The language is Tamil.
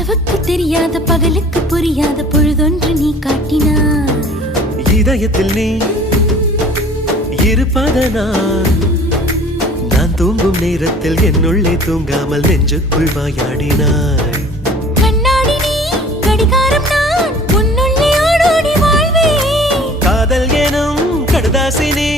இரவுக்கு தெரியாத பகலுக்கு புரியாத பொழுதொன்று நீ காட்டினாய். இதயத்தில் நீ இருப்பதனால் நான் தூங்கும் நேரத்தில் என்னுள்ளே தூங்காமல் நெஞ்சுக்குள் வாயாடினாய். கண்ணாடி நீ கடிகாரம் நான் உன்னுள்ளே ஓடோடி வாழ்வே. காதல் எனும் கடுதாசி நீ